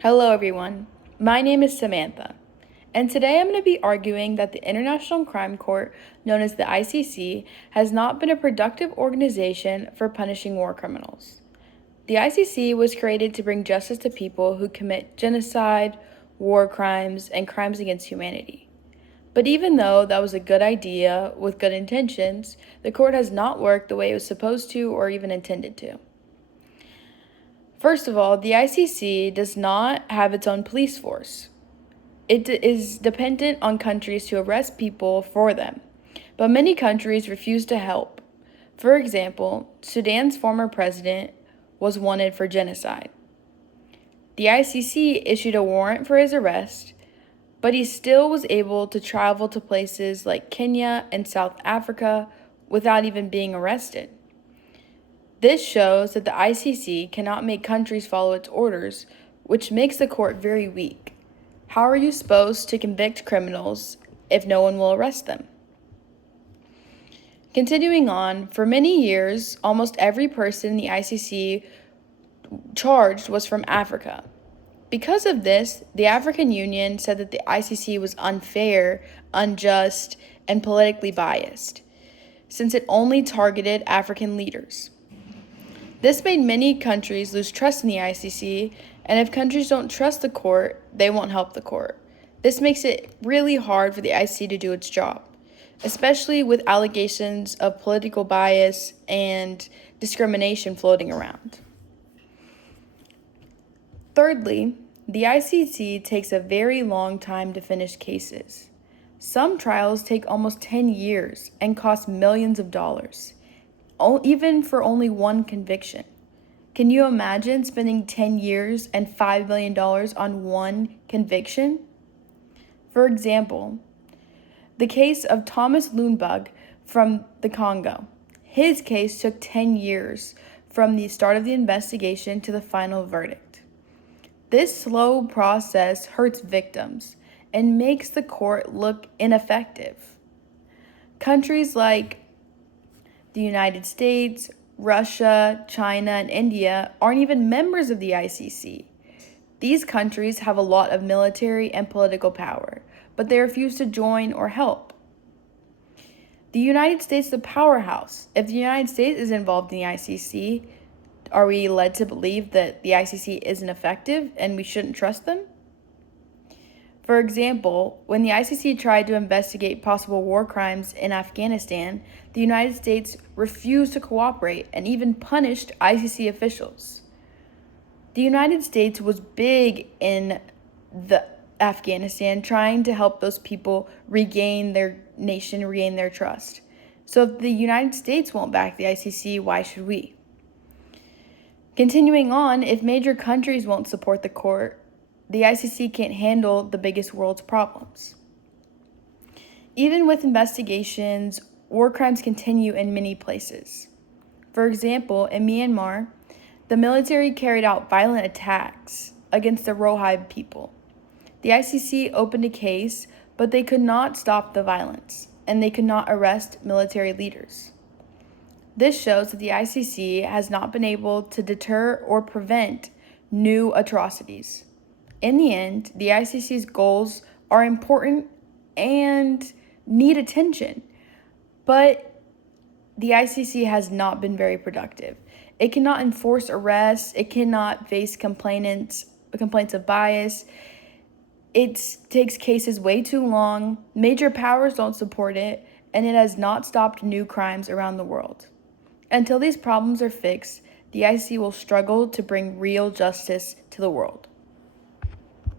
Hello, everyone. My name is Samantha, and today I'm going to be arguing that the International Crime Court, known as the ICC, has not been a productive organization for punishing war criminals. The ICC was created to bring justice to people who commit genocide, war crimes, and crimes against humanity. But even though that was a good idea with good intentions, the court has not worked the way it was supposed to or even intended to. First of all, the ICC does not have its own police force. It is dependent on countries to arrest people for them, but many countries refuse to help. For example, Sudan's former president was wanted for genocide. The ICC issued a warrant for his arrest, but he still was able to travel to places like Kenya and South Africa without even being arrested. This shows that the ICC cannot make countries follow its orders, which makes the court very weak. How are you supposed to convict criminals if no one will arrest them? Continuing on, for many years, almost every person in the ICC charged was from Africa. Because of this, the African Union said that the ICC was unfair, unjust, and politically biased, since it only targeted African leaders. This made many countries lose trust in the ICC, and if countries don't trust the court, they won't help the court. This makes it really hard for the ICC to do its job, especially with allegations of political bias and discrimination floating around. Thirdly, the ICC takes a very long time to finish cases. Some trials take almost 10 years and cost millions of dollars, even for only one conviction. Can you imagine spending 10 years and $5 million on one conviction? For example, the case of Thomas Lundbug from the Congo. His case took 10 years from the start of the investigation to the final verdict. This slow process hurts victims and makes the court look ineffective. Countries like the United States, Russia, China, and India aren't even members of the ICC. These countries have a lot of military and political power, but they refuse to join or help. The United States is the powerhouse. If the United States is involved in the ICC, are we led to believe that the ICC isn't effective and we shouldn't trust them? For example, when the ICC tried to investigate possible war crimes in Afghanistan, the United States refused to cooperate and even punished ICC officials. The United States was big in Afghanistan, trying to help those people regain their nation, regain their trust. So if the United States won't back the ICC, why should we? Continuing on, if major countries won't support the court, the ICC can't handle the biggest world's problems. Even with investigations, war crimes continue in many places. For example, in Myanmar, the military carried out violent attacks against the Rohingya people. The ICC opened a case, but they could not stop the violence, and they could not arrest military leaders. This shows that the ICC has not been able to deter or prevent new atrocities. In the end, the ICC's goals are important and need attention, but the ICC has not been very productive. It cannot enforce arrests, it cannot face complaints of bias. It takes cases way too long, major powers don't support it, and it has not stopped new crimes around the world. Until these problems are fixed, the ICC will struggle to bring real justice to the world.